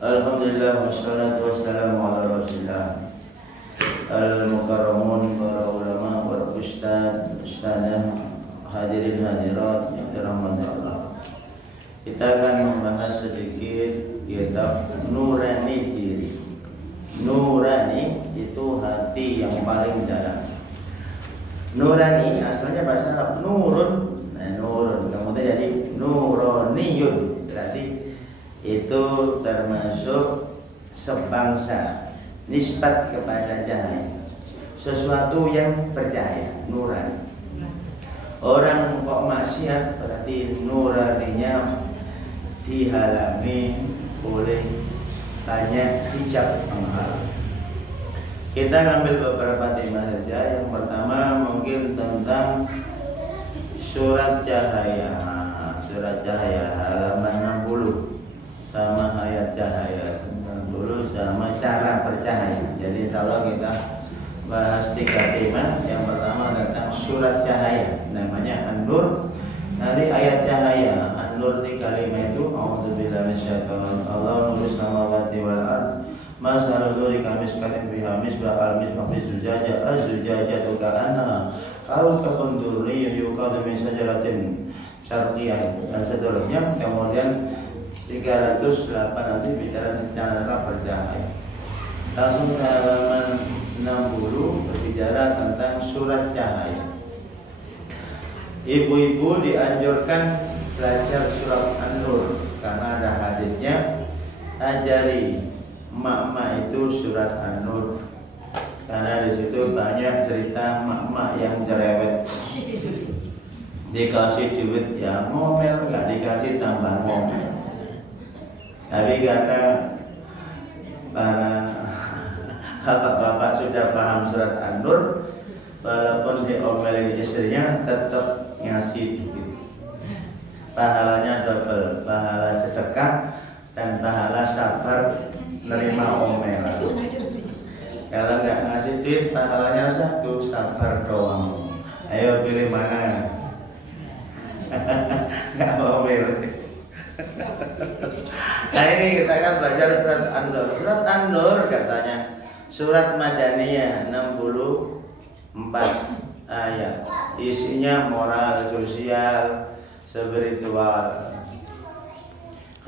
Alhamdulillah wassalatu wassalamu ala Rasulillah. Al-mukarramun para ulama, para ustadzah, hadirin hadirat yang dirahmati Allah. Kita akan membahas sedikit kitab Nurani Ciri. Nurani itu hati yang paling dalam. Nurani asalnya bahasa Arab nurun, nurun kemudian jadi nuroniyun, berarti itu termasuk sebangsa, nisbat kepada cahaya, sesuatu yang bercahaya, nurani. Orang kok maksiat berarti nuraninya dihalangi oleh banyak hijab penghalang. Kita ngambil beberapa tema saja. Yang pertama mungkin tentang surat cahaya. Surat cahaya halaman 60 sama ayat cahaya 90 sama cara bercahaya. Jadi kalau kita bahas 3 tema, yang pertama tentang surat cahaya, namanya An-Nur. Nanti ayat cahaya An-Nur 3 kalimat itu a'udzubillahi minasyaitonir Allah nurus samawati wal ard masalul nuri kamisbatin biha misbah al-misbah bizujajah az-zujajatu ka'annaha kawkabun durriyyun yuqadu min syajaratin syarqiyah dan seterusnya. Kemudian 308 nanti bicara cara bercahaya. Langsung ke halaman 60 berbicara tentang surat cahaya. Ibu-ibu dianjurkan belajar surat An-Nur karena ada hadisnya, ajari emak-emak itu surat An-Nur. Karena di situ banyak cerita emak-emak yang cerewet. Dikasih duit ya ngomel, nggak dikasih tambah ngomel. Tapi karena para bapak-bapak sudah paham surat An-Nur, walaupun diomelin istrinya tetap ngasih duit. Pahalanya double, pahala sedekah dan pahala sabar nerima omelan. Kalau nggak ngasih duit, pahalanya 1, sabar doang. Ayo pilih mana? Nggak mau milih. Nah ini kita akan belajar surat An-Nur. Surat An-Nur katanya surat Madaniyah 64 ayat. Isinya moral, sosial, spiritual.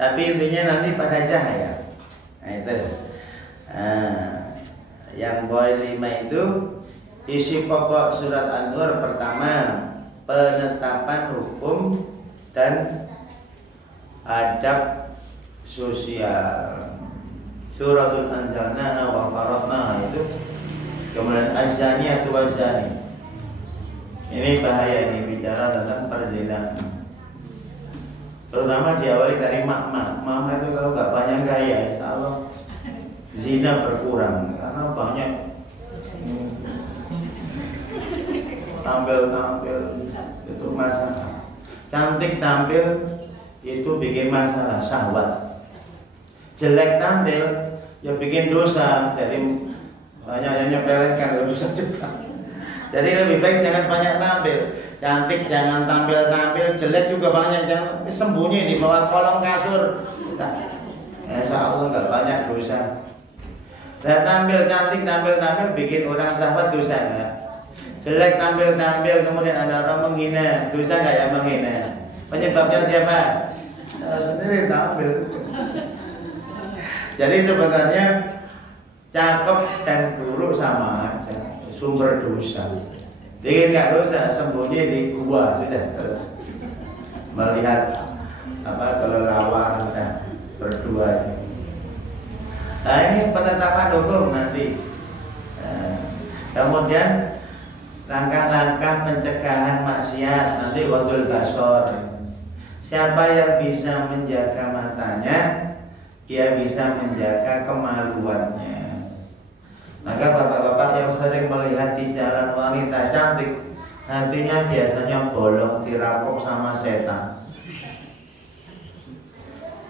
Tapi intinya nanti pada cahaya. Nah itu. Yang poin 5 itu isi pokok surat An-Nur pertama penetapan hukum dan adab sosial. Suratul Anzalnaha wa faradnaha itu. Kemudian az-zaniyatu waz-zani. Ini bahaya nih bicara tentang perzinahan. Terutama diawali dari mak-mak. Mama itu kalau nggak banyak gaya, insya Allah zina berkurang karena banyak tampil-tampil itu masalah. Cantik tampil itu bikin masalah syahwat. Jelek tampil ya bikin dosa. Jadi banyak nyepelekan dosa juga. Jadi lebih baik jangan banyak tampil. Cantik jangan tampil-tampil, jelek juga banyak, jangan sembunyi di bawah kolong kasur. Insya Allah nggak banyak dosa. Dan tampil cantik, tampil bikin orang syahwat dosa nggak? Jelek tampil kemudian ada orang menghina, dosa nggak ya menghina? Penyebabnya siapa? Sendiri tampil. Jadi sebenarnya cakep dan buruk sama aja, sumber dosa. Bikin nggak dosa, sembunyi di gua sudah. Melihat kelelawar sudah berdua. Nah ini penetapan hukum nanti. Kemudian langkah-langkah pencegahan maksiat nanti wadul basor. Siapa yang bisa menjaga matanya, dia bisa menjaga kemaluannya. Maka bapak-bapak yang sering melihat di jalan wanita cantik, hatinya biasanya bolong, dirampok sama setan.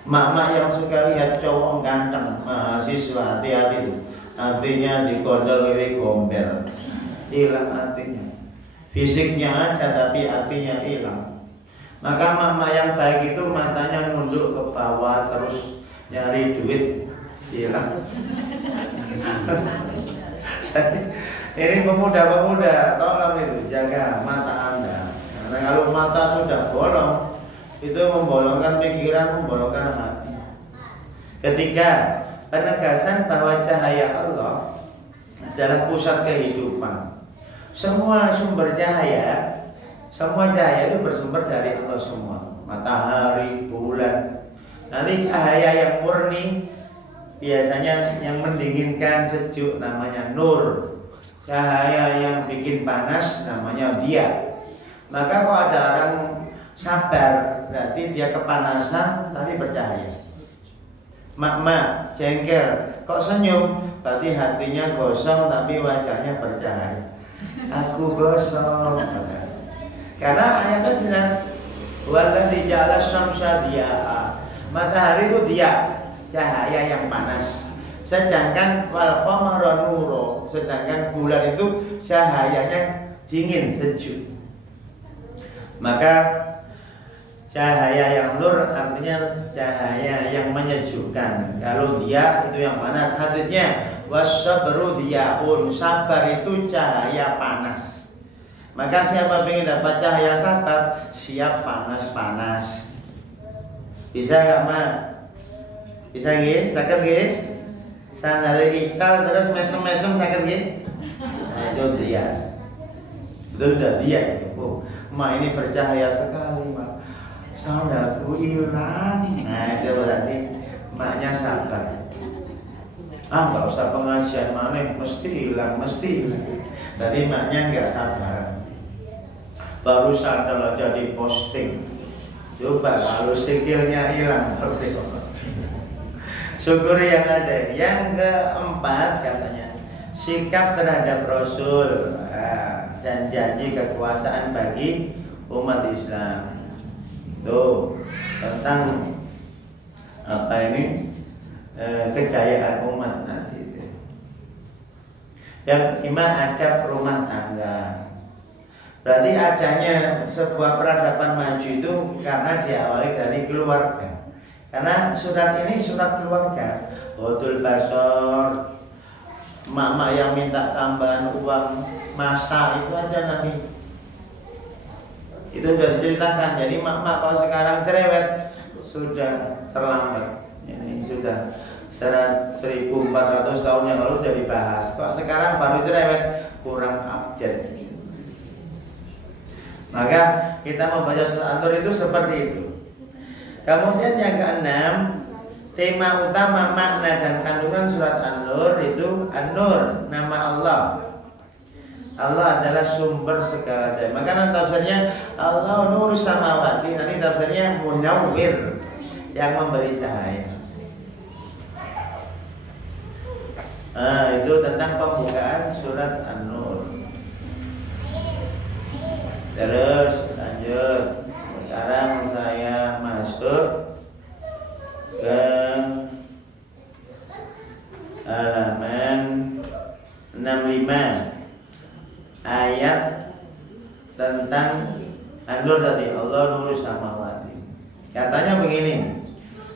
Mak-mak yang suka lihat cowok ganteng, mahasiswa, hati-hati tuh. Hatinya digondol wiwi gombel, hilang hatinya. Fisiknya ada tapi hatinya hilang. Maka mak-mak yang baik itu matanya nunduk ke bawah terus nyari duit hilang. Ini pemuda-pemuda, tolong itu jaga mata Anda. Karena kalau mata sudah bolong, itu membolongkan pikiran, membolongkan hati. Ketiga, penegasan bahwa cahaya Allah adalah pusat kehidupan. Semua sumber cahaya, semua cahaya itu bersumber dari Allah semua. Matahari, bulan. Nanti cahaya yang murni biasanya yang mendinginkan, sejuk namanya nur. Cahaya yang bikin panas namanya dia. Maka kalau ada orang sabar, berarti dia kepanasan tapi bercahaya. Mak jengkel, kok senyum, berarti hatinya gosong tapi wajahnya bercahaya. Aku gosong. Karena ayatnya jelas, waladzi ja'ala syamsa diya'a. Matahari itu dia, cahaya yang panas. Sedangkan wal qamara nuro, sedangkan bulan itu cahayanya dingin, sejuk. Maka cahaya yang nur artinya cahaya yang menyejukkan. Kalau dia itu yang panas. Hadisnya wasabru diyaun, sabar itu cahaya panas. Maka siapa ingin dapat cahaya sabar, siap panas-panas. Bisa gak Mak? Bisa nggih? Saged nggih? Sandale ical terus mesem-mesem sakit gitu. Nah itu dia. Itu udah dia. Oh, Ma ini bercahaya sekali Ma. Sandalku hilang. Nah itu berarti maknya sabar. Nggak usah pengajian mana, mesti hilang, mesti hilang. Berarti maknya nggak sabar. Baru sadar jadi posting. Coba kalau sikilnya hilang seperti apa? Syukuri yang ada. Yang keempat katanya sikap terhadap Rasul dan janji kekuasaan bagi umat Islam. Tuh tentang apa ini kejayaan umat nanti. Yang kelima adab rumah tangga. Berarti adanya sebuah peradaban maju itu karena diawali dari keluarga. Karena surat ini surat keluarga. Hodul basor, mak-mak yang minta tambahan uang masa itu aja nanti. Itu sudah diceritakan. Jadi mak-mak kalau sekarang cerewet sudah terlambat. Ini sudah 1400 tahun yang lalu sudah dibahas. Kok sekarang baru cerewet, kurang update. Maka kita membaca surat An-Nur itu seperti itu. Kemudian yang keenam, tema utama makna dan kandungan surat An-Nur itu An-Nur, nama Allah. Allah adalah sumber segala cahaya. Maka nanti tafsirnya Allah nur samawati, nanti tafsirnya munawwir, yang memberi cahaya. Itu tentang pembukaan surat An-Nur. Terus lanjut. Sekarang saya masuk ke halaman 65 ayat tentang An-Nur tadi. Allah nurus samawati. Katanya begini,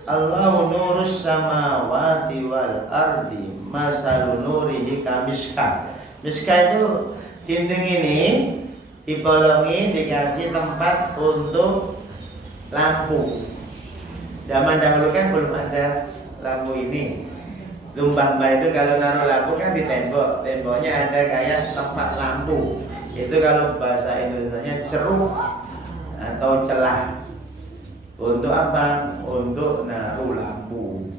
Allahu nurus samawati wal ardi masalu nurihi kamiska. Miska itu dinding ini dibolongi, dikasih tempat untuk lampu. Zaman dahulu kan belum ada lampu ini. Mbah itu kalau naruh lampu kan di tembok. Temboknya ada kayak tempat lampu. Itu kalau bahasa Indonesianya ceruk atau celah. Untuk apa? Untuk naruh lampu.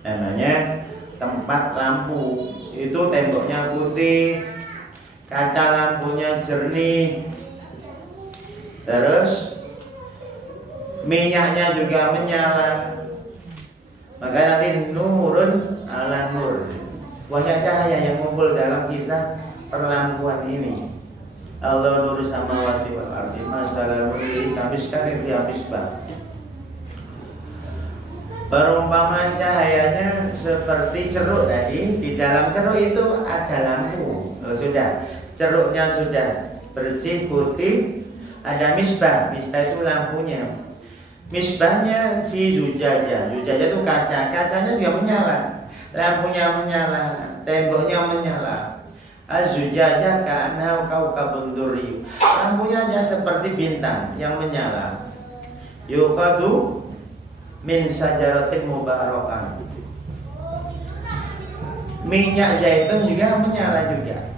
Namanya tempat lampu. Itu temboknya putih, kaca lampunya jernih, terus minyaknya juga menyala. Maka nanti nurun ala nur, banyak cahaya yang ngumpul dalam kisah perlampuan ini. Allah nur samawati wal ardi masalah nuri kamiskah yang misbah. Perumpamaan cahayanya seperti ceruk tadi. Di dalam ceruk itu ada lampu. Sudah, ceruknya sudah bersih putih. Ada misbah. Misbah itu lampunya. Misbahnya fi zujajah. Zujajah itu kaca, kacanya juga menyala, lampunya menyala, temboknya menyala. Az-zujajah ka'annahu kaukabun durri. Lampunya aja seperti bintang yang menyala. Yuqadu min sajaratin mubarakah. Minyak zaitun juga menyala juga.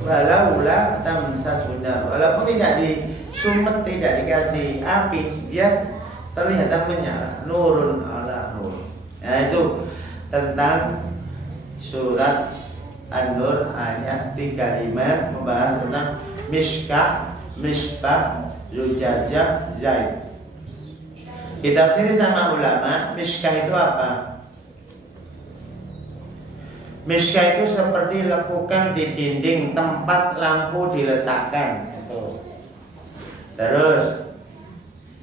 Walaula tamsasuna. Walaupun tidak disumet, tidak dikasih api, dia terlihat menyala. Nurun ala nur. Nah itu tentang surat An-Nur ayat 35 membahas tentang miskah, misbah, zujajah, zait. Ditafsiri sama ulama, miskah itu apa? Miskah itu seperti lekukan di dinding tempat lampu diletakkan. Terus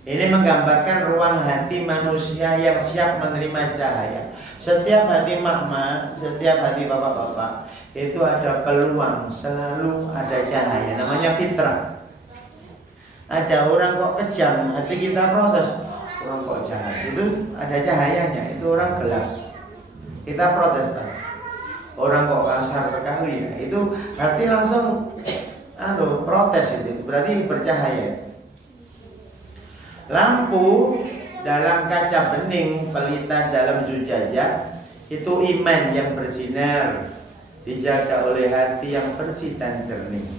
ini menggambarkan ruang hati manusia yang siap menerima cahaya. Setiap hati mama, setiap hati bapak-bapak itu ada peluang, selalu ada cahaya. Namanya fitrah. Ada orang kok kejam, hati kita proses. Orang kok jahat, itu ada cahayanya. Itu orang gelap. Kita protes, Pak. Orang kok kasar sekali, nah, itu hati langsung protes itu, berarti bercahaya. Lampu dalam kaca bening, pelita dalam zujajah, itu iman yang bersinar, dijaga oleh hati yang bersih dan jernih.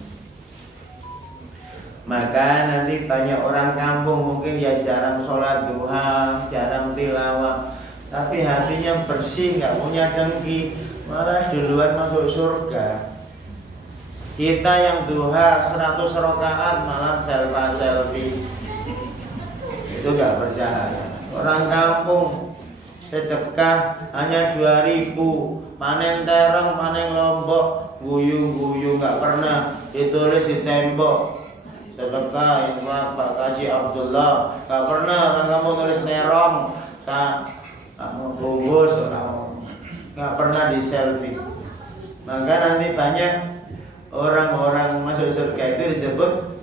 Maka nanti banyak orang kampung mungkin ya jarang sholat duha, jarang tilawah, tapi hatinya bersih, nggak punya dengki, malah duluan masuk surga. Kita yang duha 100 rakaat malah selfie. Itu gak bercahaya. Orang kampung sedekah hanya 2.000, panen terong, panen lombok, guyung-guyung, gak pernah ditulis di tembok. Sedekah infak Pak Kaji Abdullah, gak pernah orang kampung tulis terong, bungkus, nggak pernah di selfie. Maka nanti banyak orang-orang masuk surga itu disebut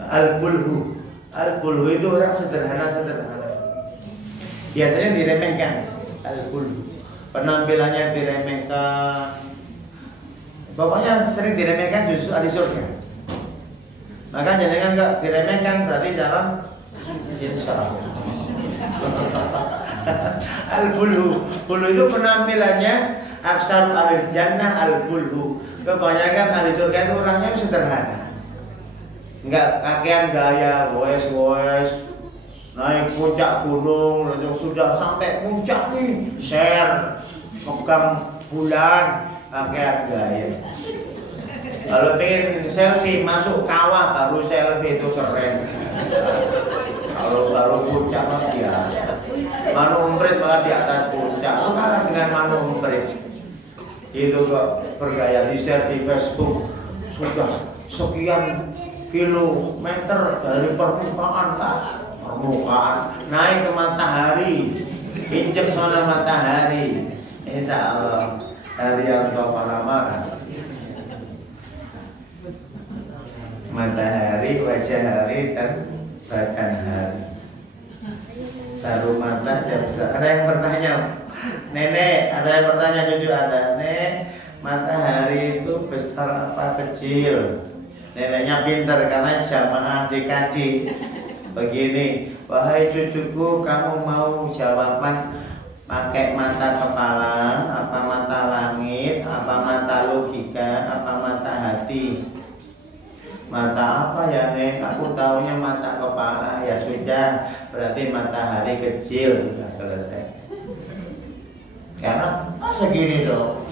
al-bulhu. Al-bulhu itu orang sederhana-sederhana. Biasanya diremehkan al-bulhu. Penampilannya diremehkan. Pokoknya sering diremehkan justru ahli surga. Maka jangan nggak diremehkan berarti jalan insya Allah. Al-bulhu. Bulhu itu penampilannya aksar ahli jannah al-bulhu. Kebanyakan ahli surga itu orangnya sederhana. Enggak kakean gaya, wes naik puncak gunung, lalu sudah sampai puncak nih, share, megang bulan, kakean gaya. Kalau pengen selfie masuk kawah baru selfie itu keren. Kalau baru puncak mah biasa. Manu umprit malah di atas puncak. Lu kalah dengan manu umprit. Itu kok bergaya di share di Facebook sudah sekian kilometer dari permukaan naik ke matahari, injek sana matahari. Insya Allah hari yang marah. Matahari, wajah hari dan badan hari. Taruh mata jam besar. Ada yang bertanya, nenek, ada yang bertanya cucu ada, nek, matahari itu besar apa kecil? Neneknya pintar karena jamaah DKD. Begini, wahai cucuku, kamu mau jawaban pakai mata kepala, apa mata langit, apa mata logika, apa mata hati? Mata apa ya nek? Aku taunya mata kepala. Ya sudah, berarti matahari kecil. Sudah selesai. Karena segini dong.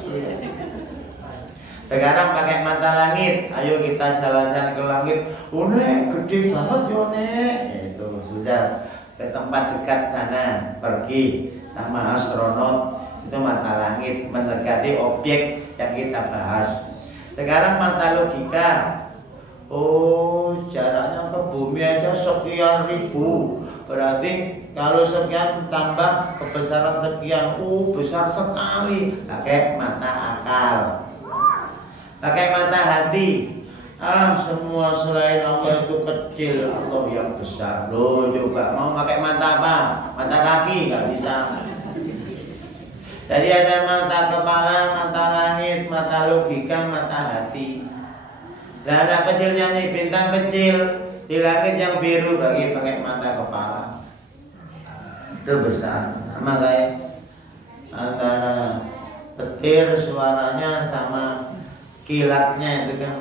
Sekarang pakai mata langit. Ayo kita jalan-jalan ke langit. Oh nek, gede banget yo nek. Itu sudah ke tempat dekat sana. Pergi sama astronot. Itu mata langit mendekati objek yang kita bahas. Sekarang mata logika. Oh, jaraknya ke bumi aja sekian ribu. Berarti kalau sekian tambah kebesaran sekian, besar sekali. Pakai mata akal. Pakai mata hati. Semua selain Allah itu kecil, Allah yang besar. Loh, coba mau pakai mata apa? Mata kaki nggak bisa. Jadi ada mata kepala, mata langit, mata logika, mata hati. Nah, anak kecilnya nih, bintang kecil di langit yang biru bagi pakai mata kepala. Itu besar. Sama kayak antara petir suaranya sama kilatnya itu kan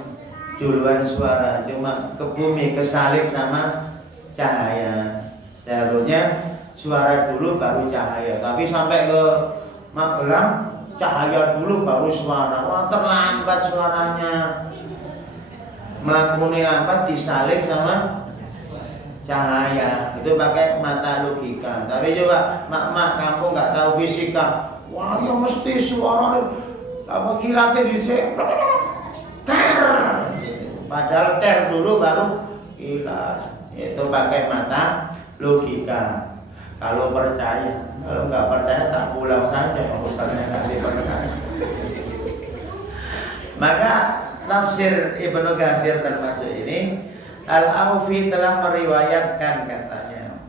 duluan suara, cuma ke bumi kesalip sama cahaya. Seharusnya suara dulu baru cahaya, tapi sampai ke Magelang cahaya dulu baru suara. Wah, terlambat suaranya. Melakoni lambat disalip sama cahaya. Itu pakai mata logika. Tapi coba mak-mak kamu nggak tahu fisika, wah ya mesti suara apa kilatnya di sini ter. Padahal ter dulu baru kilat. Itu pakai mata logika. Kalau percaya, kalau nggak percaya tak pulang saja, urusannya nggak dipercaya. Maka tafsir Ibnu Katsir termasuk ini. Al-Aufi telah meriwayatkan katanya.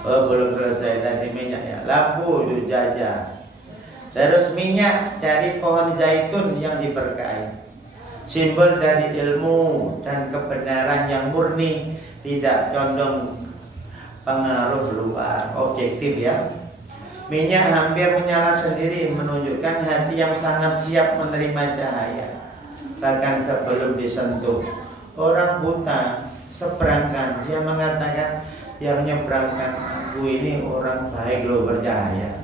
Oh, belum selesai tadi minyaknya. Lampu zujajah. Terus minyak dari pohon zaitun yang diberkahi. Simbol dari ilmu dan kebenaran yang murni, tidak condong pengaruh luar, objektif ya. Minyak hampir menyala sendiri, menunjukkan hati yang sangat siap menerima cahaya. Bahkan sebelum disentuh, orang buta seberangkan, dia mengatakan yang menyeberangkan aku ini orang baik loh, bercahaya.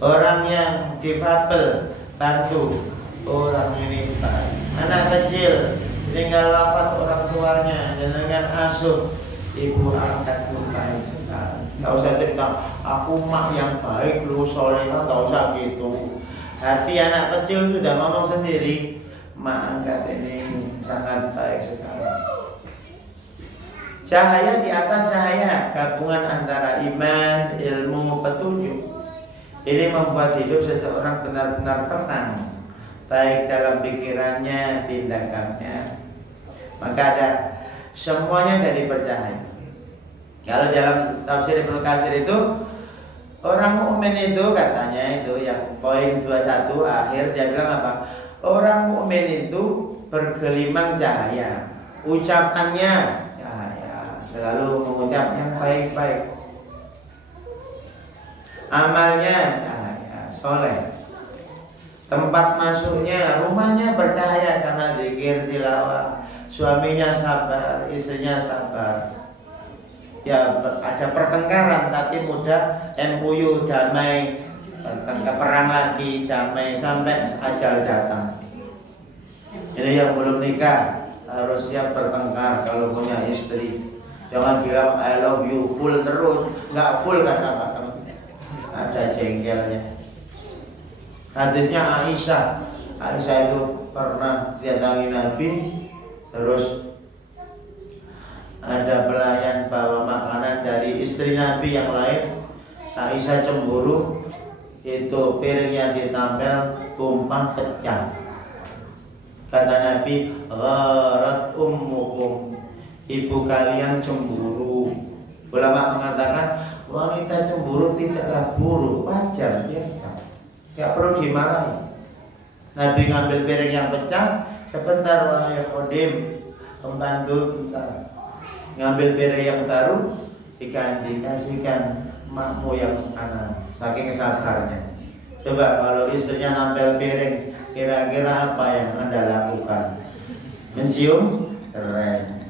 Orang yang difabel bantu, orang ini baik. Anak kecil tinggal wafat orang tuanya, dengan asuh ibu angkat baik sekali. Gak usah cerita, aku mak yang baik lu solehah, gak usah gitu. Hati anak kecil sudah ngomong sendiri, mak angkat ini sangat baik sekali. Cahaya di atas cahaya, gabungan antara iman, ilmu, petunjuk. Ini membuat hidup seseorang benar-benar tenang, baik dalam pikirannya, tindakannya. Maka ada semuanya jadi bercahaya. Kalau dalam tafsir Ibnu Katsir itu, orang mukmin itu katanya itu yang poin 21 akhir dia bilang apa? Orang mukmin itu bergelimang cahaya, ucapannya cahaya, selalu mengucap yang baik-baik, amalnya cahaya, soleh, tempat masuknya, rumahnya bercahaya karena zikir tilawah, suaminya sabar, istrinya sabar. Ya ada pertengkaran tapi mudah MOU, damai, perang lagi, damai sampai ajal datang. Ini yang belum nikah harus siap bertengkar kalau punya istri. Jangan bilang I love you full terus, nggak full kadang-kadang ada jengkelnya. Hadisnya Aisyah itu pernah didatangi Nabi, terus ada pelayan bawa makanan dari istri Nabi yang lain. Aisyah cemburu, itu piring yang ditampel tumpah pecah. Kata Nabi, gharat ummukum, ibu kalian cemburu. Ulama mengatakan wanita cemburu tidaklah buruk, wajar, biasa, nggak perlu dimarahi. Nabi ngambil piring yang pecah, sebentar wahai khodim, pembantu bentar, ngambil piring yang baru diganti, kasihkan makmu yang kanan, saking sabarnya. Coba kalau istrinya nampel piring, kira-kira apa yang Anda lakukan? Mencium? Keren.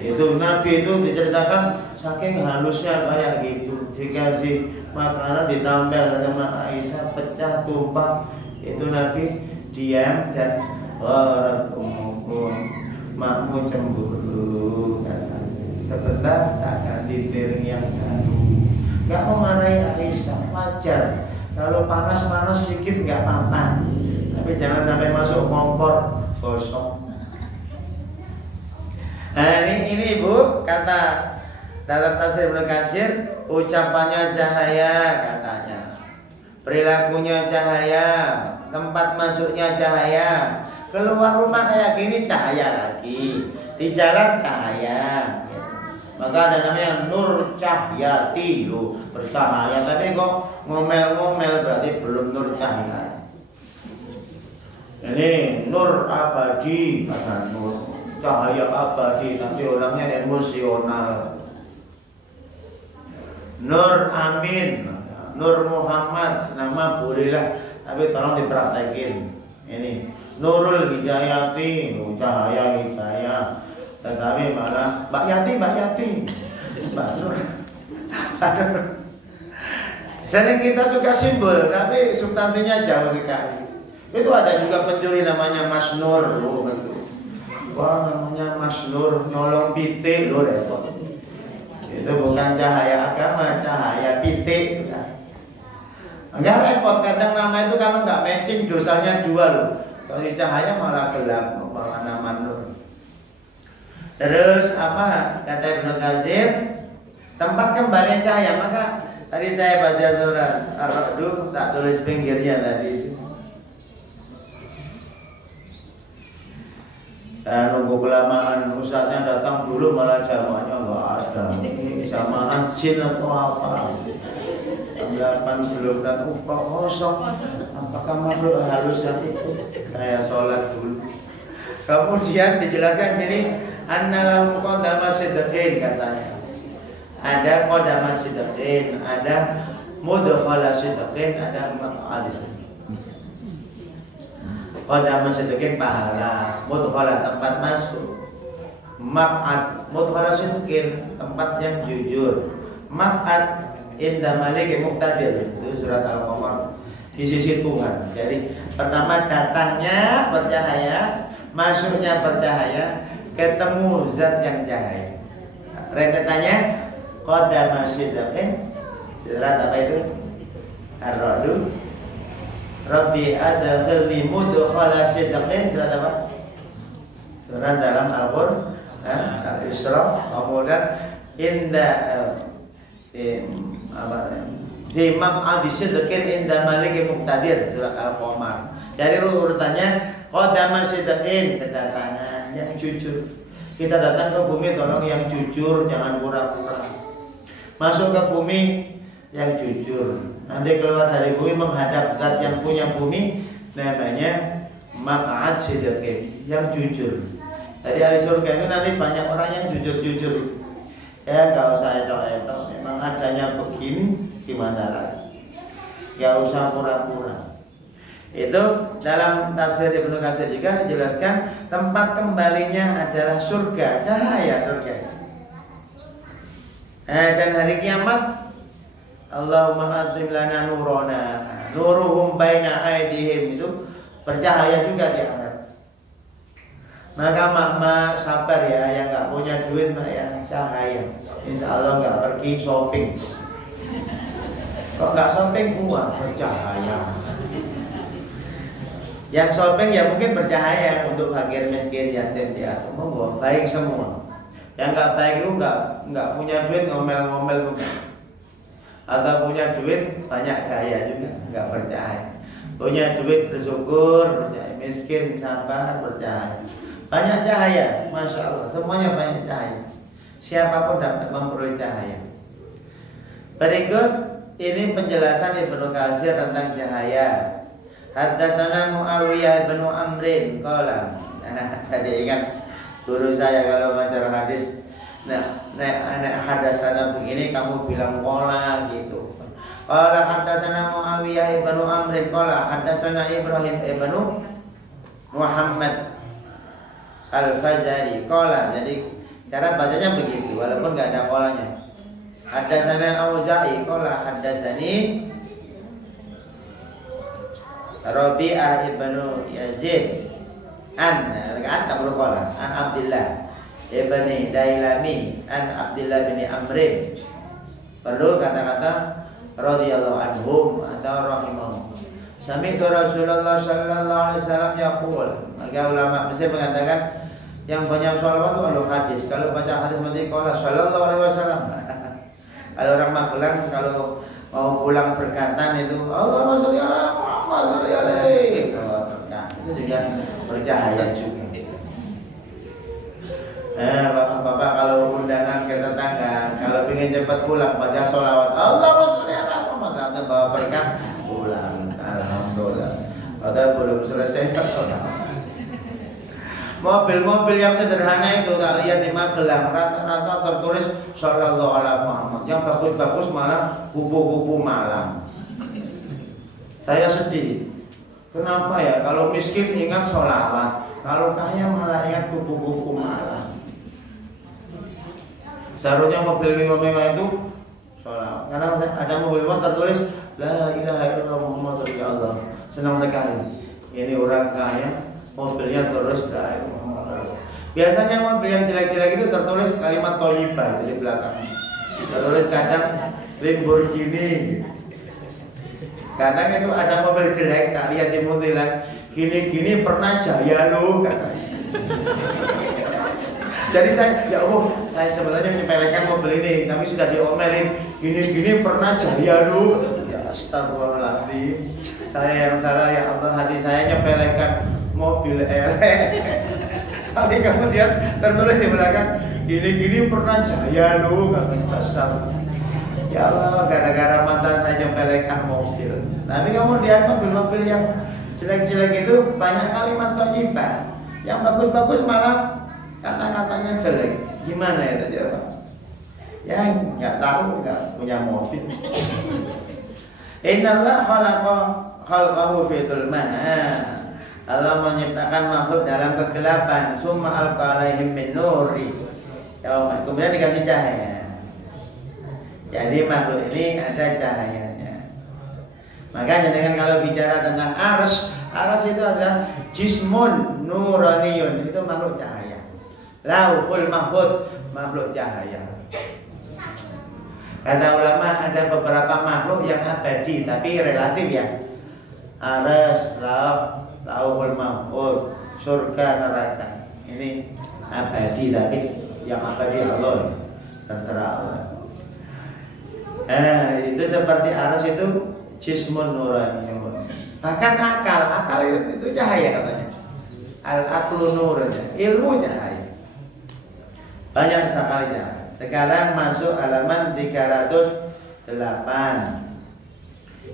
Itu Nabi itu diceritakan saking halusnya kayak gitu, dikasih makanan ditampel sama Aisyah, pecah tumpah. Itu Nabi diam dan makmu cemburu, sebentar tak ganti piring yang baru. Gak memarahi Aisyah, wajar. Kalau panas-panas sedikit gak apa-apa, tapi jangan sampai masuk kompor gosong. Nah ini Ibu, kata dalam tafsir Ibnu Katsir, ucapannya cahaya katanya. perilakunya cahaya, tempat masuknya cahaya. Keluar rumah kayak gini cahaya lagi, di jalan cahaya. Maka ada namanya nur cahyati, loh, bercahaya. Tapi kok ngomel-ngomel berarti belum nur cahaya. Ini nur abadi, kata nur cahaya abadi, tapi orangnya emosional. Nur Amin, Nur Muhammad, nama bolehlah, tapi tolong dipraktekin. Ini Nurul Hidayati, cahaya hidayah. Tetapi malah Mbak Yati, Mbak Nur. Sering kita suka simbol, tapi substansinya jauh sekali. Itu ada juga pencuri namanya Mas Nur, loh, betul. Wah, namanya Mas Nur, nolong pitik, loh, repot. Itu bukan cahaya agama, cahaya pitik. Enggak repot, kadang nama itu kalau nggak matching dosanya 2 loh. Kalau cahaya malah gelap, malah nama Nur. Terus apa kata Ibnu Katsir? Tempat kembali cahaya. Maka tadi saya baca surat Ar-Ra'd, tak tulis pinggirnya tadi. Nunggu kelamaan, ustadznya datang dulu malah jamaahnya nggak ada. Jamaah jin atau apa? 8 belum datang, kok kosong. Apakah makhluk halus yang itu? Saya sholat dulu. Kemudian dijelaskan sini, annalahum qadama sidqin, katanya. Ada qadama sidqin, ada mudkhala sidqin, ada maq'ad sidqin. Qadama sidqin pahala, mudkhala tempat masuk. Maq'ad, mudkhala sidqin tempat yang jujur. Maq'ad inda maliki muqtadir, itu surat Al-Qamar, di sisi Tuhan. Jadi pertama datangnya bercahaya, masuknya bercahaya, ketemu zat yang cahaya. Rentetannya qadama sidqin, surat apa itu? Ar-Ra'd. Rabbi adkhilni mudkhala sidqin, surat apa? Surat dalam Al-Qur'an, Al-Isra. Kemudian inda di maq'adi sidqin inda maliki muqtadir, surat Al-Qamar. Jadi urutannya qadama sidqin, kedatangan yang jujur. Kita datang ke bumi tolong yang jujur, jangan pura-pura. Masuk ke bumi yang jujur. Nanti keluar dari bumi menghadap zat yang punya bumi, namanya maq'ad sidqin, yang jujur. Jadi ahli surga itu nanti banyak orang yang jujur-jujur. Ya gak usah edok-edok, memang adanya begini, gimana lagi? Gak usah pura-pura. Itu dalam tafsir Ibnu Katsir juga dijelaskan tempat kembalinya adalah surga, cahaya surga. Dan hari kiamat, Allahumma azim lana nurona, nuruhum baina aidihim, itu bercahaya juga di akhirat. Maka mak sabar ya, yang nggak punya duit mak ya, cahaya. Insya Allah nggak pergi shopping. Kok nggak shopping uang bercahaya. Yang shopping ya mungkin bercahaya untuk fakir miskin yatim piatu, monggo baik semua. Yang nggak baik itu nggak punya duit ngomel-ngomel bukan. Atau punya duit banyak gaya juga nggak bercahaya. Punya duit bersyukur, bercahaya. Miskin sabar bercahaya. Banyak cahaya, masya Allah, semuanya banyak cahaya. Siapapun dapat memperoleh cahaya. Berikut ini penjelasan Ibnu Katsir tentang cahaya. Haddatsana Muawiyah bin Amrin qala. Saya ingat guru saya kalau ngajar hadis, nek hadasana begini kamu bilang qala gitu. Qala haddatsana Muawiyah bin Amrin qala haddatsana Ibrahim bin Muhammad Al-Fazari qala. Jadi cara bacanya begitu walaupun enggak ada qolanya. Haddatsana Auza'i qala haddatsani Rabi'ah ibnu Yazid an tak perlu qala an Abdullah ibni Dailami an Abdullah bin Amrin. Perlu kata-kata radhiyallahu anhum atau rahimahum. Sami'tu Rasulullah sallallahu alaihi wasallam yaqul. Maka ulama Mesir mengatakan yang banyak sholawat itu kalau hadis. Kalau baca hadis mati qala sallallahu alaihi wasallam. Kalau orang Magelang kalau mau pulang berkatan itu Allahumma sholli ala Muhammad sholli alaihi. Itu juga bercahaya juga. Bapak-bapak kalau undangan ke tetangga, kalau ingin cepat pulang baca sholawat Allahumma sholli ala Muhammad, atau bawa berkat pulang. Alhamdulillah. Padahal belum selesai sholawat. Mobil-mobil yang sederhana itu tak lihat di Magelang rata-rata tertulis Sallallahu Alaihi Muhammad. Yang bagus-bagus malah kupu-kupu malam. Saya sedih. Kenapa ya? Kalau miskin ingat sholawat, kalau kaya malah ingat kupu-kupu malam. Seharusnya mobil mewah-mewah itu sholawat. Karena ada mobil mewah tertulis La ilaha illallah Muhammad Rasulullah. Senang sekali. Ini orang kaya. Mobilnya terus dari Muhammad. Biasanya mobil yang jelek-jelek itu tertulis kalimat thayyibah di belakang. Tertulis kadang Lamborghini. Kadang itu ada mobil jelek, tak lihat di muntilan, gini-gini pernah jaya loh katanya. Jadi ya Allah, saya sebenarnya menyepelekan mobil ini, tapi sudah diomelin, gini-gini pernah jaya loh. Ya astagfirullahaladzim. Saya yang salah ya Allah, hati saya nyepelekan mobil elek. Tapi kemudian tertulis di belakang gini-gini pernah jaya lu katanya. Ya Allah, gara-gara mata saya nyepelekan mobil. Tapi kemudian mobil-mobil yang jelek-jelek itu banyak kalimat thayyibah. Yang bagus-bagus malah kata-katanya jelek. Gimana ya tadi Pak? Ya nggak tahu, nggak punya mobil. Innallaha khalaqa khalqahu fi dhulmah. Allah menciptakan makhluk dalam kegelapan, summa alqa alaihim min nuri. Kemudian dikasih cahaya. Jadi makhluk ini ada cahayanya. Makanya dengan kalau bicara tentang arsy itu adalah jismun nuraniyun, itu makhluk cahaya. Lauhul mahfuz, makhluk cahaya. Kata ulama ada beberapa makhluk yang abadi tapi relatif ya. Arsy, Lauhul mahfuz, surga, neraka. Ini abadi tapi yang abadi Allah, terserah Allah. Itu seperti arsy itu jismun nuraniyun. Bahkan akal itu cahaya katanya. Al-aqlu nurun, ilmu cahaya. Banyak sekali cahaya. Sekarang masuk halaman 308.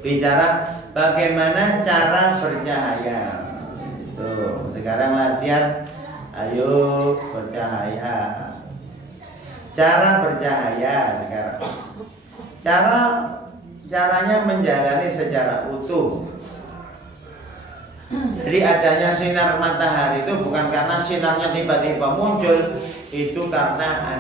Bicara bagaimana cara bercahaya. Tuh, sekarang latihan. Ayo bercahaya. Cara bercahaya sekarang. Caranya menjalani secara utuh. Jadi adanya sinar matahari itu bukan karena sinarnya tiba-tiba muncul, itu karena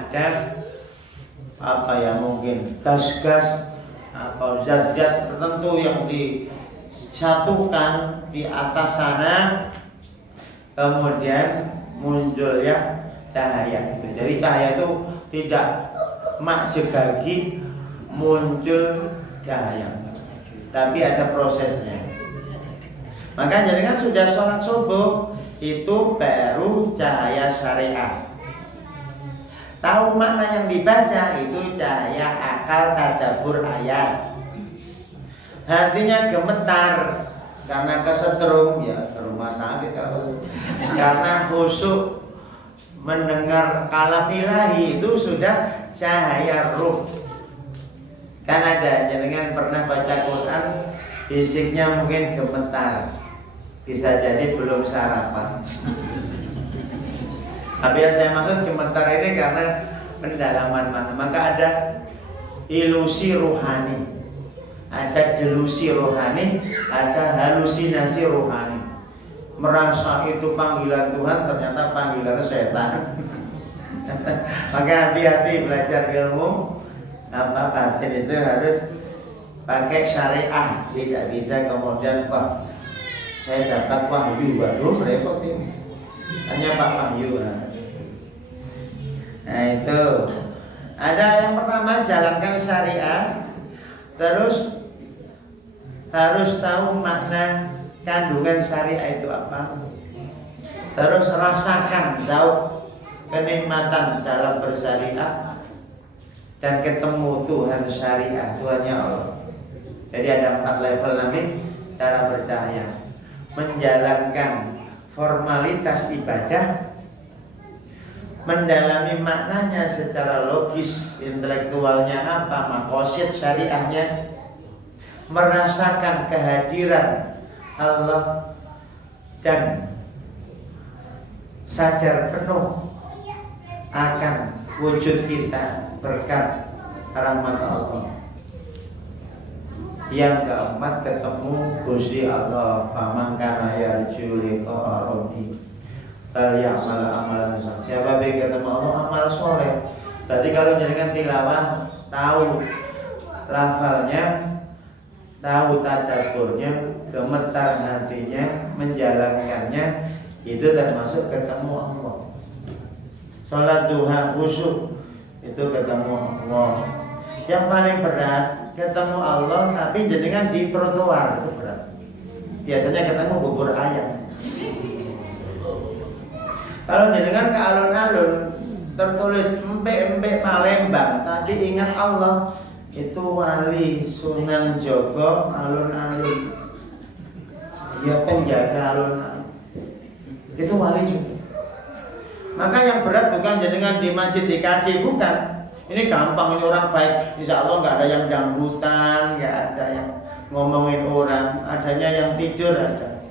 ada mungkin gas-gas atau zat-zat tertentu yang disatukan di atas sana, kemudian muncul ya cahaya itu. Jadi cahaya itu tidak maksegagi muncul cahaya, tapi ada prosesnya. Maka jadi kan sudah sholat subuh itu baru cahaya syariah. Tahu makna yang dibaca itu cahaya akal tadabbur ayat. Hatinya gemetar karena kesetrum ya ke rumah sakit karena khusyuk mendengar kalam ilahi itu sudah cahaya ruh. Kan ada dengan pernah baca Quran fisiknya mungkin gemetar, bisa jadi belum sarapan. Tapi yang saya maksud gemetar ini karena pendalaman mana. Maka ada ilusi rohani, ada delusi rohani, ada halusinasi rohani. Merasa itu panggilan Tuhan, ternyata panggilan setan. Maka hati-hati belajar ilmu batin itu harus pakai syariah, tidak bisa kemudian saya dapat wahyu, waduh repot ini. Hanya Pak Wahyu. Nah itu ada yang pertama jalankan syariah, terus harus tahu makna kandungan syariah itu apa, terus rasakan tahu kenikmatan dalam bersyariah dan ketemu Tuhan syariah, Tuhannya Allah. Jadi ada 4 level Nabi cara bercahaya. Menjalankan formalitas ibadah, mendalami maknanya secara logis, intelektualnya apa, maqasid syariahnya, merasakan kehadiran Allah dan sadar penuh akan wujud kita berkat rahmat Allah. Yang keempat, ketemu Gusti Allah. Faman kana yarju liqa rabbi falyamal amalan saleh. Siapa yang ketemu Allah amal soleh. Berarti kalau jenengan tilawah, tahu lafalnya, tahu tadabburnya, gemetar hatinya, menjalankannya, itu termasuk ketemu Allah. Sholat duha khusyuk, itu ketemu Allah. Yang paling berat ketemu Allah tapi jenengan di trotoar, itu berat. Biasanya ketemu bubur ayam. Kalau jenengan ke alun-alun tertulis empe Palembang, tapi ingat Allah, itu wali Sunan Joko alun-alun. Dia penjaga alun-alun. Itu wali juga. Maka yang berat bukan jenengan di masjid DKD, bukan. Ini gampang, ini orang baik. Insya Allah nggak ada yang dangdutan, nggak ada yang ngomongin orang, adanya yang tidur ada.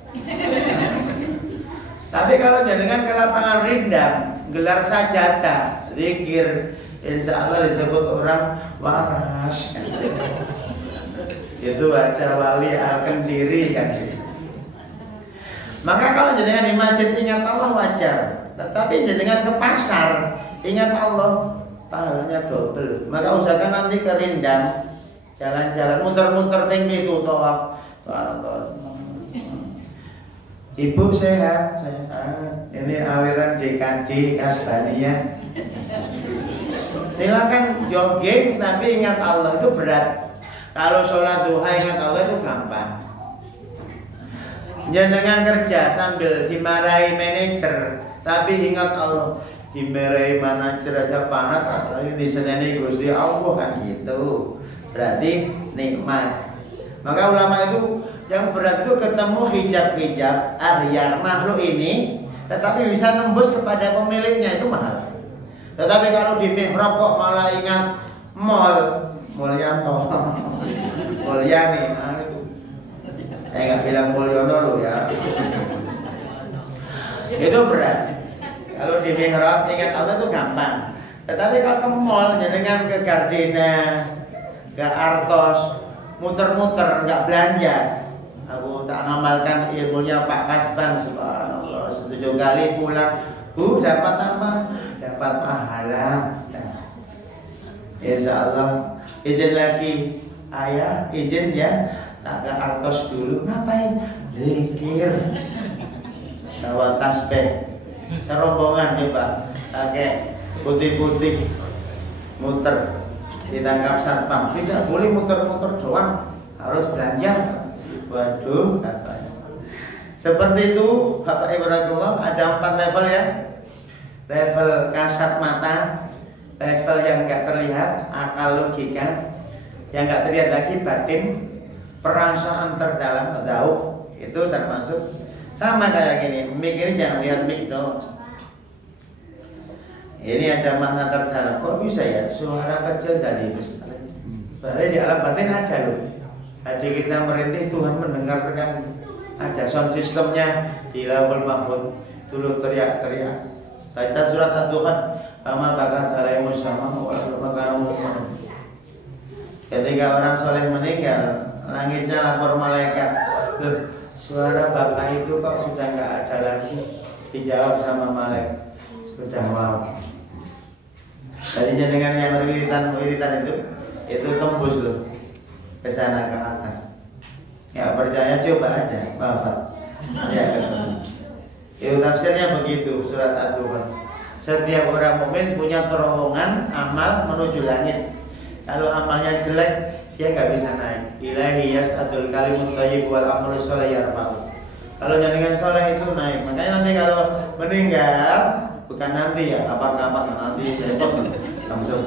Tapi kalau jenengan ke lapangan rindang, gelar sajadah, zikir, insya Allah disebut orang waras. Itu ada wali al-Kendiri kan. Maka kalau jenengan di masjid ingat Allah wajar. Tetapi jenengan ke pasar ingat Allah, pahalanya double. Maka usahakan nanti ke rindang, jalan-jalan, muter-muter tinggi itu tawaf. Ibu sehat, sehat. Ini aliran DKD Kasbaniyah. Silakan jogging, tapi ingat Allah, itu berat. Kalau sholat duha ingat Allah itu gampang. Jenengan kerja sambil dimarahi manajer, tapi ingat Allah. Dimarahi manajer aja panas, apalagi diseneni Gusti Allah kan gitu. Berarti nikmat. Maka ulama itu yang berat itu ketemu hijab-hijab ahyar makhluk ini, tetapi bisa nembus kepada pemiliknya, itu mahal. Tetapi kalau di mihrab kok malah ingat Mulyanto, Mulyani, nah itu. Saya nggak bilang Mulyono loh ya. Itu berat. Kalau di mihrab ingat Allah itu gampang. Tetapi kalau ke mall, jenengan ke Gardena, ke Artos, muter-muter nggak belanja. Aku tak ngamalkan ilmunya Pak Kasban, subhanallah, 7 kali pulang, Bu dapat apa? Dapat pahala. Insya Allah izin lagi, ayah izin ya, tak ke Artos dulu. Ngapain? Zikir. Bawa tasbih. Serombongan coba pakai putih-putih muter, ditangkap satpam. Tidak boleh muter-muter doang, harus belanja. Waduh, katanya. Seperti itu, Bapak Ibu ada 4 level ya. Level kasat mata, level yang nggak terlihat, akal logika, yang nggak terlihat lagi batin, perasaan terdalam, tahu, itu termasuk. Sama kayak gini, mic ini jangan lihat mic dong. Ini ada makna terdalam. Kok bisa ya suara kecil jadi besar? Padahal di alam batin ada loh. Hati kita merintih, Tuhan mendengar sekali. Ada sound systemnya di Lauhul Mahfuz. Dulu teriak-teriak. Baca surat Ad-Dukhan, "Kama bakat alaihimus sama wa makanu." Ketika orang soleh meninggal, langitnya lapor malaikat. Loh, suara bapak itu kok sudah nggak ada lagi? Dijawab sama malaikat, sudah wow. Tadinya dengan yang wiritan itu tembus loh ke sana ke atas. Nggak percaya coba aja, bapak. Ya ketemu. Itu tafsirnya begitu surat Ad-Dukhan. Setiap orang mukmin punya terowongan amal menuju langit. Kalau amalnya jelek, dia nggak bisa naik. Ilahi yas'adul kalimut thayyib wal amrul sholih yarfa'u. Kalau jenengan soleh itu naik. Makanya nanti kalau meninggal, bukan nanti ya, kapan-kapan nanti langsung.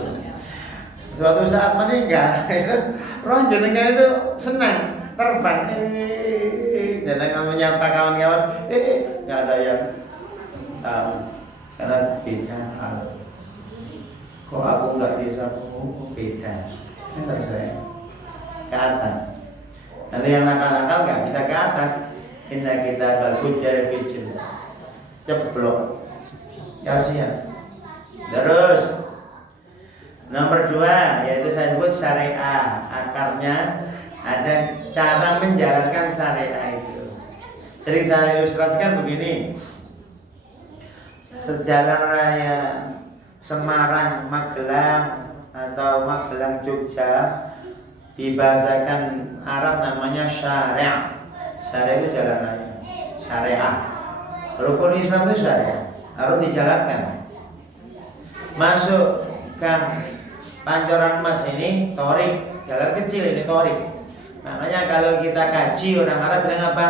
Suatu saat meninggal, itu roh jenengan itu senang terbang, jenengan menyapa kawan-kawan, nggak ada yang tahu karena beda hal. Kok aku nggak bisa beda, saya ke atas. Nanti yang nakal-nakal nggak bisa ke atas, indah kita berfujar fujar, ceplok, kasihan. Terus nomor 2 yaitu saya sebut syariah. Akarnya ada cara menjalankan syariah itu. Sering saya ilustrasikan begini. Sejalan raya Semarang Magelang atau Magelang Jogja dibahasakan Arab namanya syariah. Syariah itu jalan raya. Syariah. Rukun Islam itu syariah, harus dijalankan. Masuk ke Pancoran Mas ini torik, jalan kecil ini torik. Makanya kalau kita kaji orang Arab bilang apa?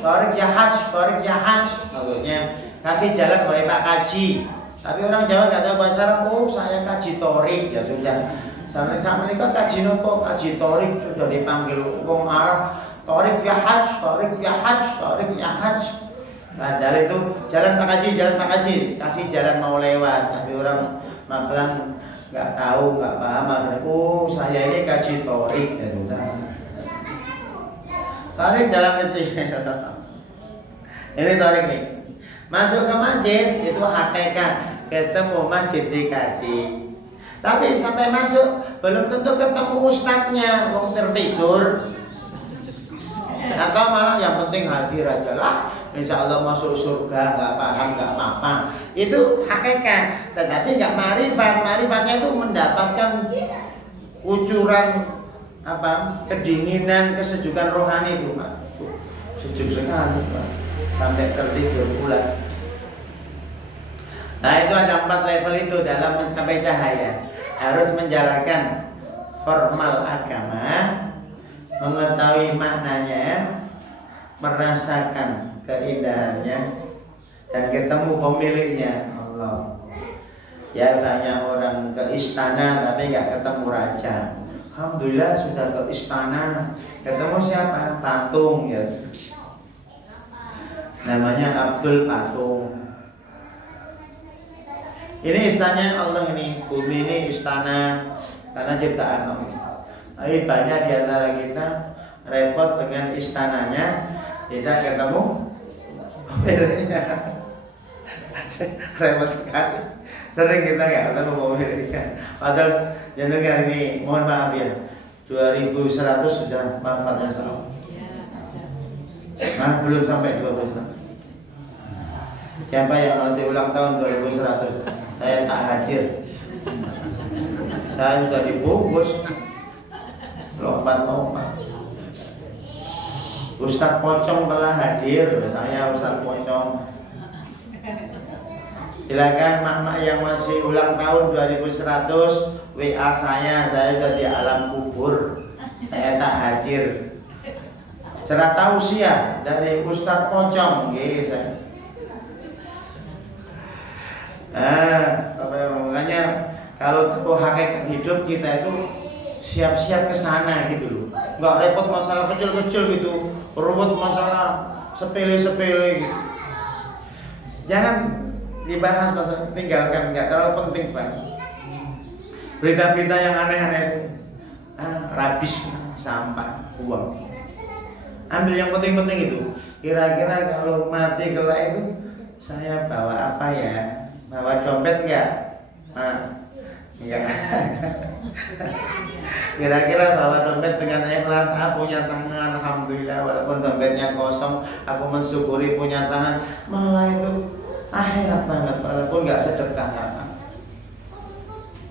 Torik ya haj, torik ya haj. Maksudnya kasih jalan oleh Pak Kaji. Tapi orang Jawa nggak tahu bahasa Arab. Oh saya kaji torik ya sudah. Sama mereka kaji nopo, kaji torik sudah dipanggil orang Arab. Torik ya haj, torik ya haj, torik ya haj. Padahal itu jalan Pak Kaji, jalan Pak Kaji, kasih jalan mau lewat. Tapi orang Magelang nggak tahu, nggak paham. Oh saya ini kaji torik ya sudah. Torik jalan kecil. Ini torik nih. Masuk ke masjid itu hakikat, ketemu masjid dikaji. Tapi sampai masuk belum tentu ketemu ustadznya, wong tertidur. Atau malah yang penting hadir aja lah. Insya Allah masuk surga, nggak paham, nggak apa-apa. Itu hakikat, tetapi nggak marifat. Marifatnya itu mendapatkan ucuran apa? Kedinginan, kesejukan rohani itu, Pak. Sejuk sekali, Pak. Sampai tertidur pula. Nah itu ada 4 level itu dalam mencapai cahaya. Harus menjalankan formal agama, mengetahui maknanya, merasakan keindahannya, dan ketemu pemiliknya Allah. Ya banyak orang ke istana tapi nggak ketemu raja. Alhamdulillah sudah ke istana, ketemu siapa? Patung ya. Namanya Abdul Patung. Ini istananya Allah ini, bumi ini istana karena ciptaan Allah. Tapi banyak di antara kita repot dengan istananya, tidak ketemu pemiliknya. Repot sekali. Sering kita nggak ketemu pemiliknya. Padahal jenengan ini, mohon maaf ya, 2100 sudah wafat insya Allah. Nah, belum sampai 2100. Siapa yang masih ulang tahun 2100? Saya tak hadir. Saya sudah dibungkus lompat-lompat. Ustadz Pocong telah hadir. Saya Ustadz Pocong. Silakan mak-mak yang masih ulang tahun 2100 WA saya sudah di alam kubur. Saya tak hadir. Cerah tausiah dari Ustadz Pocong, saya. Makanya kalau tahu hakikat hidup kita itu siap-siap ke sana gitu loh. Nggak repot masalah kecil-kecil gitu, ruwet masalah sepele-sepele gitu. Jangan dibahas masalah, tinggalkan, nggak terlalu penting Pak. Berita-berita yang aneh-aneh, rabis, sampah, uang. Ambil yang penting-penting itu. Kira-kira kalau mati kelak itu saya bawa apa ya? Bawa dompet enggak? Enggak. Kira-kira bawa dompet dengan ikhlas, punya tangan, alhamdulillah, walaupun dompetnya kosong, aku mensyukuri punya tangan. Malah itu akhirat banget, walaupun enggak sedekah apa.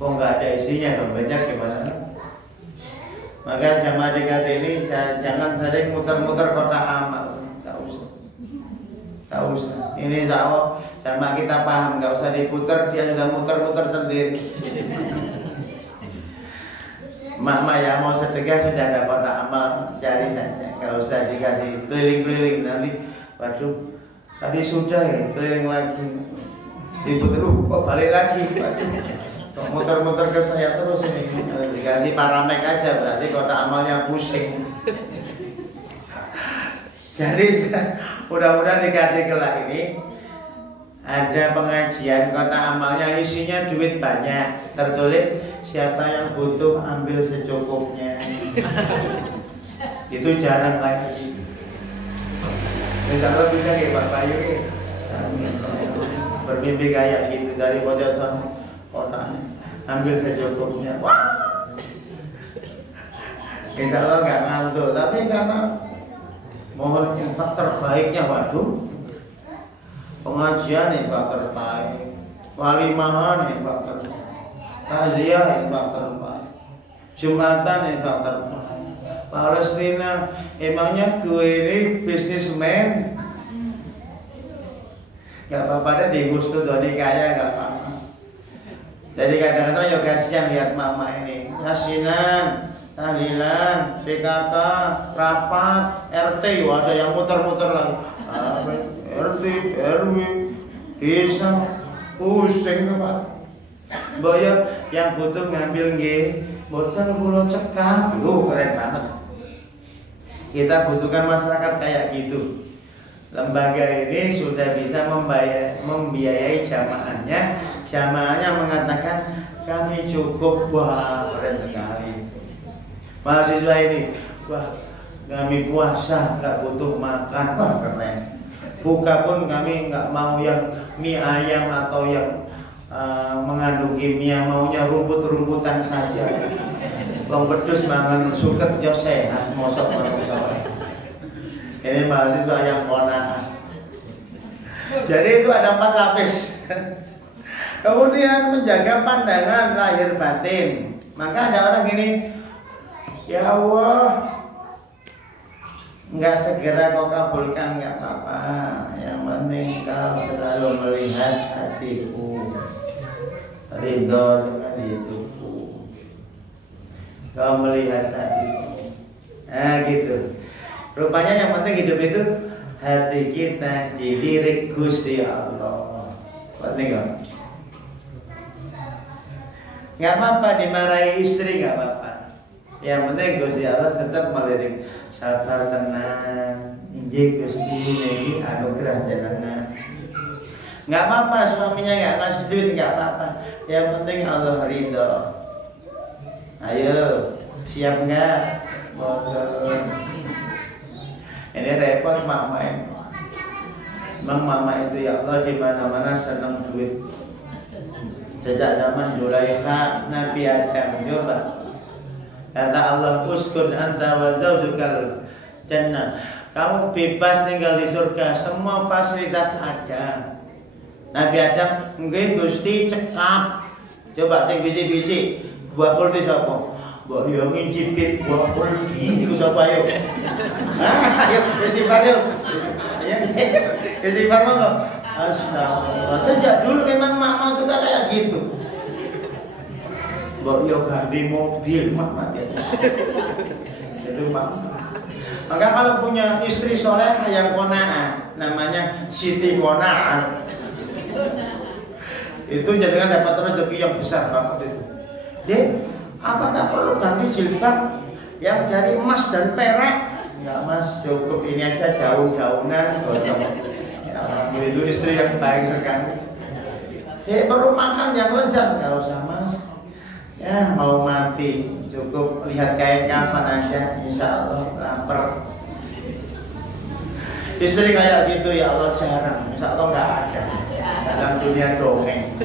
Kok enggak ada isinya dompetnya gimana? Maka jamaah DKT ini jangan sering muter-muter kotak amal, enggak usah. Enggak usah. Ini insya sama kita paham, nggak usah diputer, dia juga muter-muter sendiri. Mak-mak yang mau sedekah sudah ada kotak amal, cari saja, nggak usah dikasih keliling-keliling nanti. Waduh, tadi sudah ya keliling lagi, diputer, kok balik lagi? Waduh, Kok muter-muter ke saya terus ini. Dikasih paramek aja berarti kotak amalnya pusing. Jadi mudah-mudahan di KD kelak ini ada pengajian kotak amalnya isinya duit banyak. Tertulis siapa yang butuh ambil secukupnya. Itu jarang kayak gitu. Misalnya bisa kayak Pak Bayu bermimpi kayak gitu dari pojok kotaknya ambil secukupnya. Wah. Insya Allah nggak ngantuk, tapi karena mohon infak terbaiknya, waduh, pengajian infak terbaik, walimahan infak terbaik, takziah infak terbaik, jumatan infak terbaik. Palestina, emangnya gue ini bisnismen? Gak apa-apa deh di Gustu Doni kaya gak apa-apa. Jadi kadang-kadang ya kasihan lihat mama ini yasinan, tahlilan, PKK, rapat, RT, ada yang muter-muter lagi. RT, RW, desa, pusing kepala. Bayar yang butuh ngambil nggih, bosan kula cekap. Keren banget. Kita butuhkan masyarakat kayak gitu. Lembaga ini sudah bisa membiayai jamaahnya. Jamaahnya mengatakan kami cukup. Wah, keren sekali. Mahasiswa ini, wah, kami puasa nggak butuh makan. Wah, keren. Buka pun kami nggak mau yang mie ayam atau yang mengandung kimia, maunya rumput-rumputan saja. Wong pedus mangan suket yo sehat, mosok ini mahasiswa yang kona'ah. Jadi itu ada 4 lapis. Kemudian menjaga pandangan lahir batin. Maka ada orang gini, ya Allah, nggak segera kau kabulkan nggak apa-apa. Yang penting kau selalu melihat hatiku, ridho dengan hidupku. Kau melihat hatiku. Nah gitu. Rupanya yang penting hidup itu hati kita dilirik Gusti Allah. Penting nggak? Nggak apa-apa dimarahi istri, nggak apa-apa. Yang penting Gusti Allah tetap melirik. Sabar tenang, injih Gusti niki anugerah jenengan. Nggak apa-apa suaminya nggak ngasih duit, nggak apa-apa. Yang penting Allah ridho. Ayo, siap nggak? Ini repot mama ini. Memang mama itu ya Allah di mana-mana senang duit. Sejak zaman Zulaikha, Nabi Adam coba. Kata Allah, uskun anta wa zaujukal jannah. Kamu bebas tinggal di surga, semua fasilitas ada. Nabi Adam, nggih Gusti cekap. Coba sing bisi-bisi, buah kulti sapa? Mbok yo ngincipit buah kulti iku sapa yo? Ayo istighfar yo. Ya, istighfar monggo. Astagfirullah. Sejak dulu memang mama suka kayak gitu. Mbok yo ganti mobil mama ya. Itu mama. Maka kalau punya istri soleh yang qanaah, namanya Siti Qanaah. Itu jadikan dapat rezeki yang besar banget itu. Dek, apakah perlu ganti jilbab yang dari emas dan perak? Enggak mas, cukup ini aja daun-daunan. Itu istri yang baik sekali. Dek, perlu makan yang lezat? Enggak usah mas. Ya mau mati, cukup lihat kain kafan aja, insya Allah lapar. Istri kayak gitu ya Allah jarang, insya Allah nggak ada dalam dunia dongeng.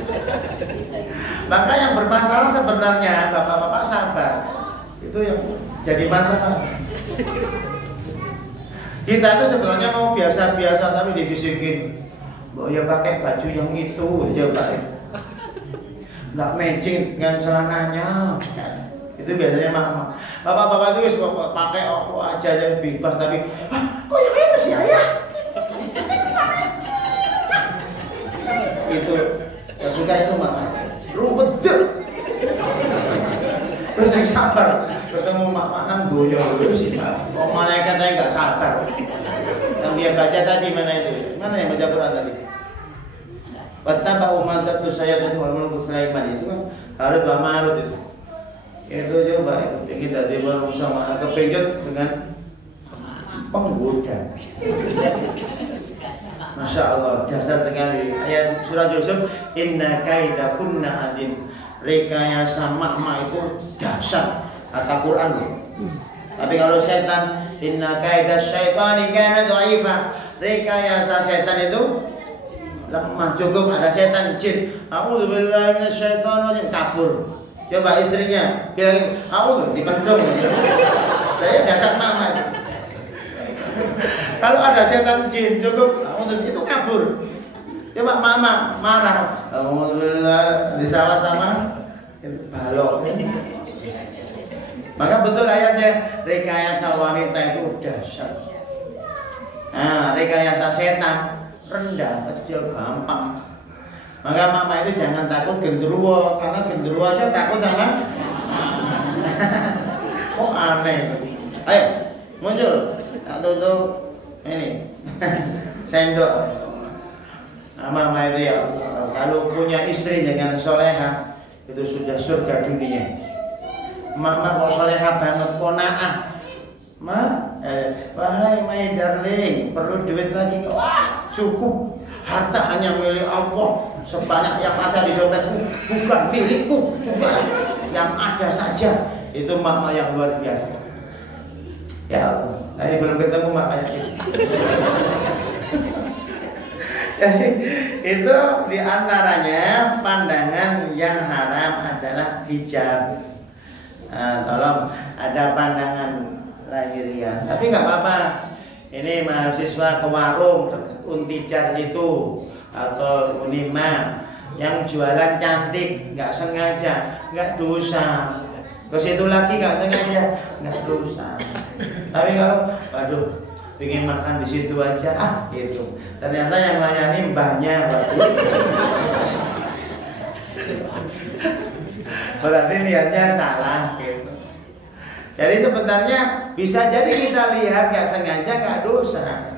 Maka yang bermasalah sebenarnya bapak-bapak sabar, itu yang jadi masalah. Kita tuh sebenarnya mau biasa-biasa tapi dibisikin, oh ya pakai baju yang itu aja pak, nggak matching dengan celananya. Itu biasanya mama. Bapak-bapak itu pakai apa aja yang bebas tapi, kok yang itu sih ayah? Itu yang suka itu mama. Ruwet deh. Terus yang sabar ketemu mak nang doyo sih. Kok malaikat aja nggak sabar. Yang dia baca tadi mana itu? Mana yang baca Quran tadi? Wattaba umatatu sayyidatu wal mulku Sulaiman itu kan Harut Pak Marut itu coba itu ingin tadi baru sama kepincut dengan penggoda. Masya Allah, dasar sekali. Ayat surah Yusuf, inna kaida kunna adim. Rekayasa makma itu dasar, kata Quran. Tapi kalau setan, inna kaida syaitani kana dha'ifa. Rekayasa setan itu lemah. Cukup ada setan jin, a'udzubillahi minasyaitonir rajim, kabur. Coba istrinya bilang, a'udzu, dipendung. Saya dasar makma itu. Kalau ada setan jin cukup itu kabur. Coba mama marah, alhamdulillah disawat sama balok. Maka betul ayatnya rekayasa wanita itu dahsyat. Nah, rekayasa setan rendah, kecil, gampang. Maka mama itu jangan takut genderuwo, karena genderuwo aja takut sama. Kok aneh? Ayo muncul, tak tutup ini sendok. Mama itu ya, kalau punya istri dengan soleha itu sudah surga dunia. Mama kok soleha banget, konaah. Wahai my darling, perlu duit lagi? Wah, cukup. Harta hanya milik Allah. Sebanyak yang ada di dompetku bukan milikku juga. Yang ada saja. Itu mama yang luar biasa. Ya Allah, ini belum ketemu makanya. Jadi itu diantaranya pandangan yang haram adalah hijab. Tolong ada pandangan lahiriah, tapi nggak apa-apa. Ini mahasiswa ke warung Untidar situ atau Unima yang jualan cantik nggak sengaja, nggak dosa. Ke situ lagi nggak sengaja, nggak dosa. Tapi kalau, waduh, pengen makan di situ aja, gitu. Ternyata yang layani mbahnya, berarti niatnya salah, gitu. Jadi sebenarnya bisa jadi kita lihat nggak sengaja, nggak dosa.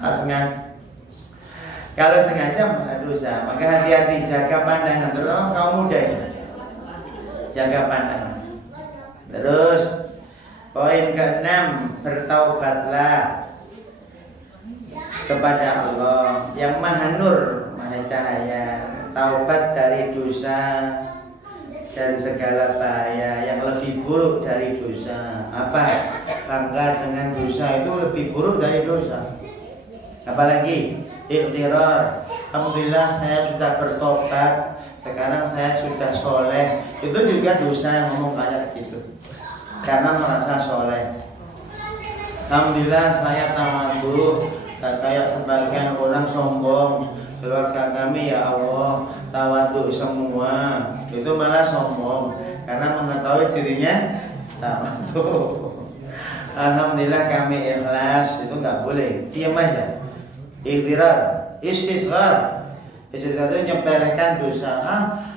Sengaja. Kalau sengaja nggak dosa, maka hati-hati jaga pandangan, terutama kaum muda ini. Jaga pandangan. Terus poin ke-6, bertaubatlah kepada Allah yang Maha Nur, Maha Cahaya. Taubat dari dosa, dari segala bahaya yang lebih buruk dari dosa. Apa? Bangga dengan dosa itu lebih buruk dari dosa. Apalagi ikhtirar. Alhamdulillah saya sudah bertobat, sekarang saya sudah soleh. Itu juga dosa, ngomong kayak gitu karena merasa soleh. Alhamdulillah saya tawadhu, kayak sebagian orang sombong. Keluarga kami ya Allah tawadhu semua, itu malah sombong karena mengetahui dirinya tawadhu. Alhamdulillah kami ikhlas, itu nggak boleh, diam aja. Ikhtirar, istisghar. Istisghar itu nyepelekan dosa.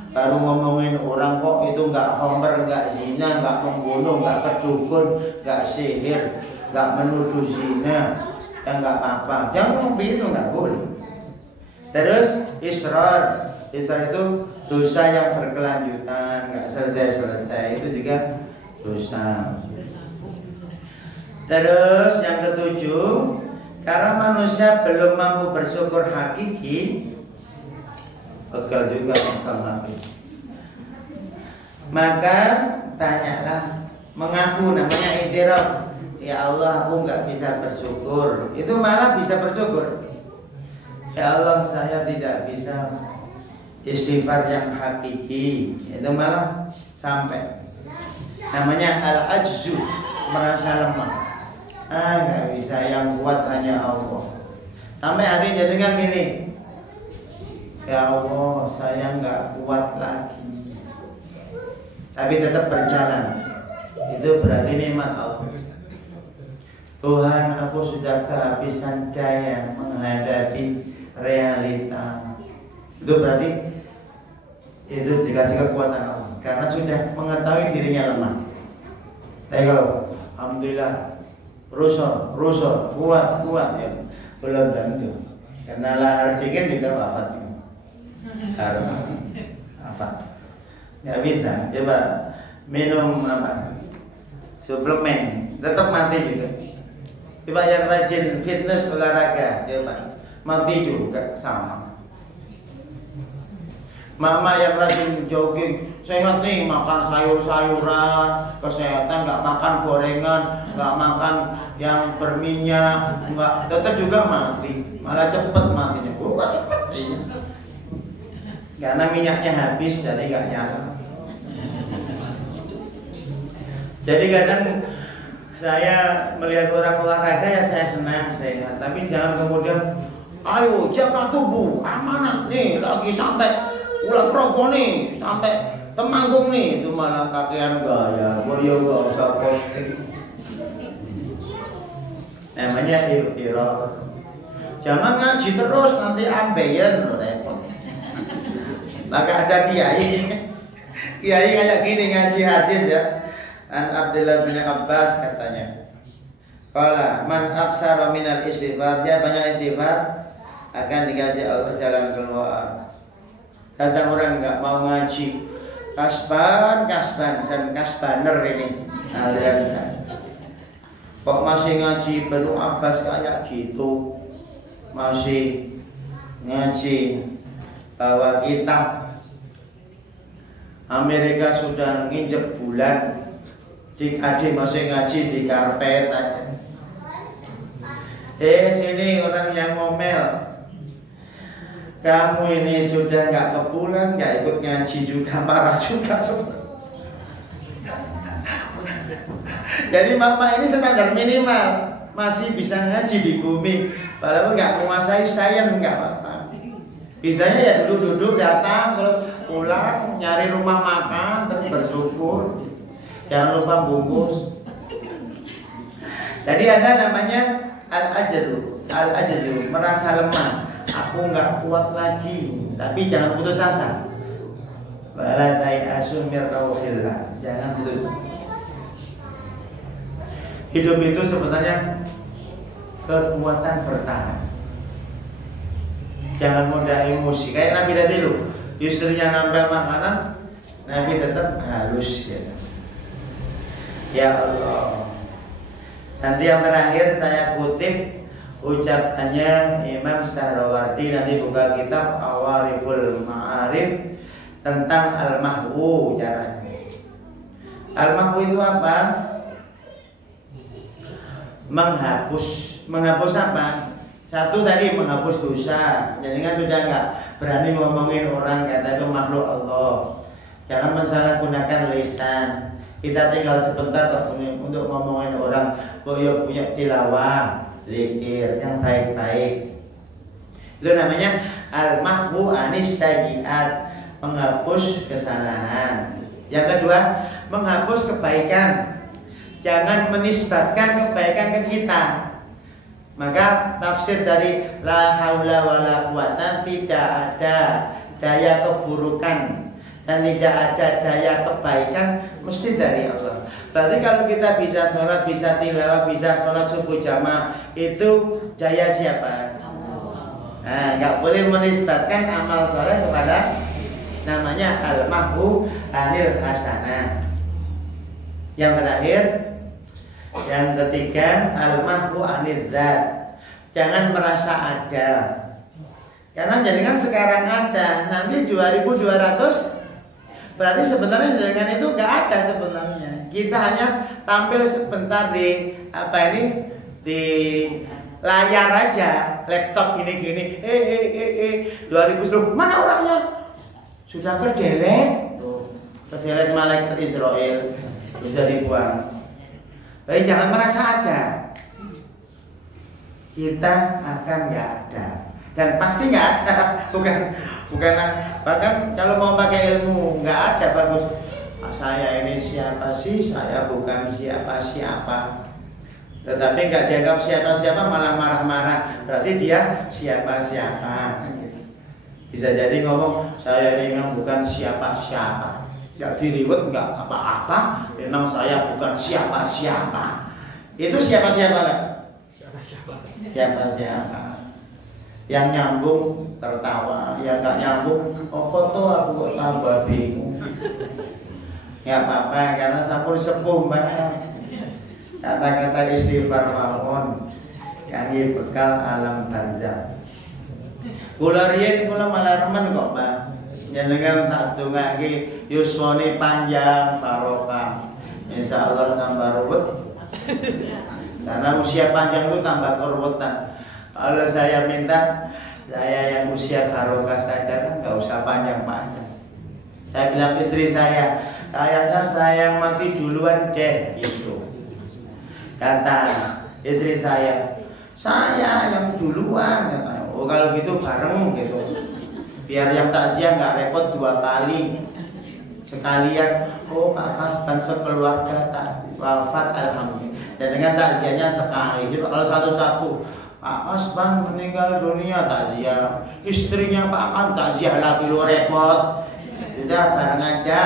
Baru ngomongin orang kok itu nggak homer, nggak zina, nggak membunuh, nggak kedukun, nggak sihir, nggak menuduh zina, ya nggak apa-apa. Jangan ngomong begitu, nggak boleh. Terus israr, israr itu dosa yang berkelanjutan, nggak selesai-selesai, itu juga dosa. Terus yang ke-7, karena manusia belum mampu bersyukur hakiki, gagal juga menghafal. Maka tanyalah, mengaku, namanya iktiraf. Ya Allah, aku nggak bisa bersyukur. Itu malah bisa bersyukur. Ya Allah, saya tidak bisa istighfar yang hakiki. Itu malah sampai. Namanya al-ajzu, merasa lemah. Nggak bisa, yang kuat hanya Allah. Sampai hati jadikan gini, ya Allah, saya nggak kuat lagi. Tapi tetap berjalan. Itu berarti nikmat Allah. Tuhan, aku sudah kehabisan daya menghadapi realita. Itu berarti itu dikasih kekuatan Allah, karena sudah mengetahui dirinya lemah. Tapi kalau alhamdulillah rusuh, kuat ya, belum tentu. Karena lahar dikit juga wafat. Wafat. nggak bisa. Coba minum apa? Suplemen, tetap mati juga. Coba yang rajin fitness olahraga, coba mati juga sama. Mama yang rajin jogging, sehat nih, makan sayur-sayuran, kesehatan, nggak makan gorengan, nggak makan yang berminyak, nggak, tetap juga mati, malah cepet matinya. Bukan cepet, iya. Karena minyaknya habis, jadi nggak nyala. Jadi kadang saya melihat orang olahraga ya saya senang, sehat. Tapi jangan kemudian, ayo jaga tubuh, amanat nih, lagi sampai ulang rokok nih, sampai Temanggung nih, itu malah kakean gaya, boyo gak usah posting. Namanya ikhtiror. Jangan ngaji terus, nanti ambeien loh, repot. Maka ada kiai kayak gini ngaji hadis ya. An Abdullah bin Abbas katanya, qala man aksara minal istighfar, dia banyak istighfar akan dikasih Allah jalan keluar. Kata orang nggak mau ngaji, kasban dan kasbaner ini aliran. Kok masih ngaji Ibnu Abbas kayak gitu, masih ngaji bawa kitab. Amerika sudah nginjek bulan, di KD masih ngaji di karpet aja. Sini orang yang ngomel, kamu ini sudah nggak ke bulan, nggak ikut ngaji juga, parah juga sebenarnya. Jadi mama ini standar minimal, masih bisa ngaji di bumi, walaupun nggak menguasai sains nggak apa-apa. Bisanya ya duduk-duduk, datang terus pulang, nyari rumah makan, terus bersyukur. Jangan lupa bungkus. Jadi ada namanya al-ajadu, merasa lemah. Aku nggak kuat lagi, tapi jangan putus asa. Wala ta'asu mir rauhillah, jangan putus. Hidup itu sebenarnya kekuatan bertahan. Jangan mudah emosi. Kayak Nabi tadi loh, istrinya nambah makanan, Nabi tetap halus ya. Ya Allah. Nanti yang terakhir saya kutip ucapannya Imam Sahrawardi, nanti buka kitab Awariful Ma'arif tentang al-mahwu caranya. Al-mahwu itu apa? Menghapus apa? Satu tadi menghapus dosa. Jadi kan sudah nggak berani ngomongin orang, kata itu makhluk Allah. Jangan mensalahgunakan lisan. Kita tinggal sebentar untuk ngomongin orang, punya tilawah, zikir yang baik-baik. Itu namanya al-mahwu anis sayyi'at, menghapus kesalahan. Yang kedua, menghapus kebaikan. Jangan menisbatkan kebaikan ke kita. Maka tafsir dari la haula wala quwata, tidak ada daya keburukan dan tidak ada daya kebaikan, mesti dari Allah. Berarti kalau kita bisa sholat, bisa tilawah, bisa sholat subuh jamaah, itu daya siapa? Nah, nggak boleh menisbatkan amal sholat kepada, namanya al-mahwu anil hasanah. Yang terakhir, yang ketiga, al-mahwu anil dzat. Jangan merasa ada. Karena jadikan sekarang ada, nanti 2200, berarti sebenarnya dengan itu nggak ada sebenarnya. Kita hanya tampil sebentar di di layar aja, laptop gini-gini. 2010 mana orangnya? Sudah kedelete. Kedelete malaikat Israel, sudah dibuang. Tapi jangan merasa ada. Kita akan nggak ada. Dan pasti nggak ada, bukan bahkan kalau mau pakai ilmu nggak ada bagus. Saya ini siapa sih? Saya bukan siapa-siapa. Tetapi nggak dianggap siapa-siapa, malah marah-marah. Berarti dia siapa-siapa. Bisa jadi ngomong saya ini memang bukan siapa-siapa. Nggak diriwet, nggak apa-apa. Memang saya bukan siapa-siapa. Itu siapa-siapa lah. Siapa-siapa. Yang nyambung tertawa, yang nggak nyambung, oh kok tuh aku kok tambah bingung. Nggak apa-apa karena sampun sepuh Mbak. Kata-kata istighfar mawon kangge bekal alam barzakh. Kula riyen kula malah remen kok Mbak. Jenengan tak dongake yuswane panjang barokah. Insyaallah tambah ruwet. Karena usia panjang itu tambah keruwetan. Kalau saya minta saya yang usia barokah saja kan nggak usah panjang-panjang. Saya bilang istri saya, kayaknya saya yang mati duluan deh gitu. Kata istri saya yang duluan kata. Oh kalau gitu bareng gitu. Biar yang takziah nggak repot 2 kali. Sekalian, oh Pak Kasban sekeluarga tak wafat alhamdulillah. Dan dengan takziahnya sekali. Jadi kalau satu-satu Pak Kasban meninggal dunia takziah, istrinya Pak Kasban takziah lagi lu repot. Sudah bareng aja.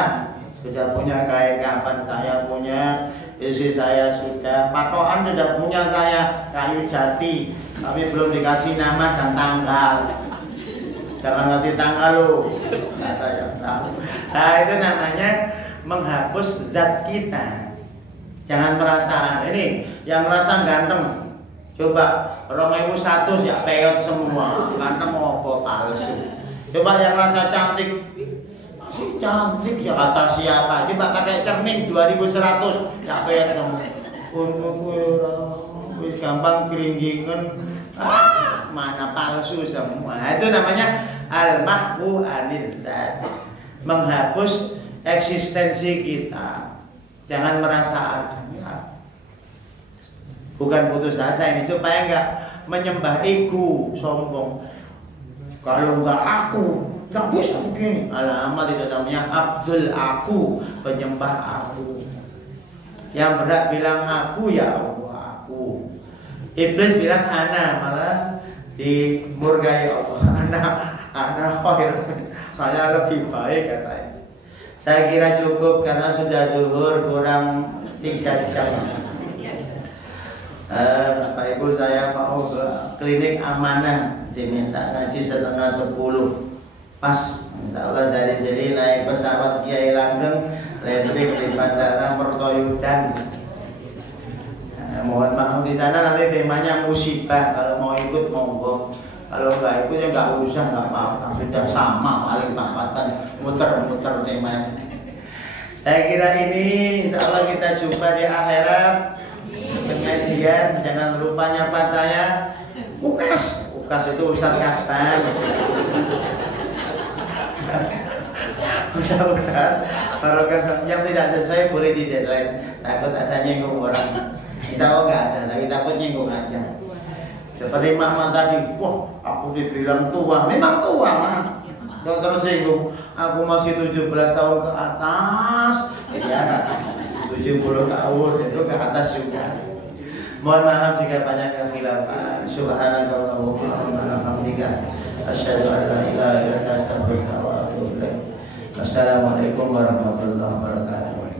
Sudah punya kain kafan saya punya, istri saya sudah, patokan sudah punya saya kayu jati. Tapi belum dikasih nama dan tanggal. Jangan ngasih tanggal lo. Kata yang tahu. Nah itu namanya menghapus zat kita. Jangan merasa ini yang merasa ganteng. Coba 2001 ya peyot semua, ganteng opo palsu. Coba yang merasa cantik, si cantik ya kata siapa? Coba pakai cermin 2100 ya peyot semua. Untuk wis gampang keringgingan. Mana palsu semua. Itu namanya al-mahwu anil dzat. Menghapus eksistensi kita. Jangan merasa adanya. Bukan putus asa ini supaya enggak menyembah ego sombong. Kalau enggak aku enggak bisa begini. Alamat itu namanya Abdul aku, penyembah aku. Yang berat bilang aku ya Allah aku. Iblis bilang ana, malah dimurkai Allah. Ana khair. Saya lebih baik katanya. Saya kira cukup karena sudah zuhur kurang 3 jam. Bapak Ibu saya mau ke klinik Amanah, diminta ngaji setengah 10. Pas insyaallah dari sini naik pesawat Kiai Langgeng landing di Bandara Mertoyudan. Mohon maaf di sana nanti temanya musibah. Kalau mau ikut monggo. Kalau nggak ikut ya nggak usah, nggak apa-apa. Sudah sama paling pampatan muter-muter temanya. Saya kira ini insya Allah kita jumpa di akhirat pengajian. Jangan lupa nyapa saya. Ukas itu Ustaz Kasban. Mudah-mudahan kalau yang tidak sesuai boleh di deadline. Takut ada nyinggung orang. Insya Allah nggak ada, tapi takut nyinggung aja. Seperti Mama tadi, wah aku dibilang tua, memang tua Mama. Dokter singgung, aku masih 17 tahun ke atas. Ya, 70 tahun itu ke atas juga. Mohon maaf jika banyak kekhilafan. Subhanakallahumma wa bihamdika asyhadu an la ilaha illa anta astaghfiruka wa atubu ilaik. Assalamualaikum warahmatullahi wabarakatuh.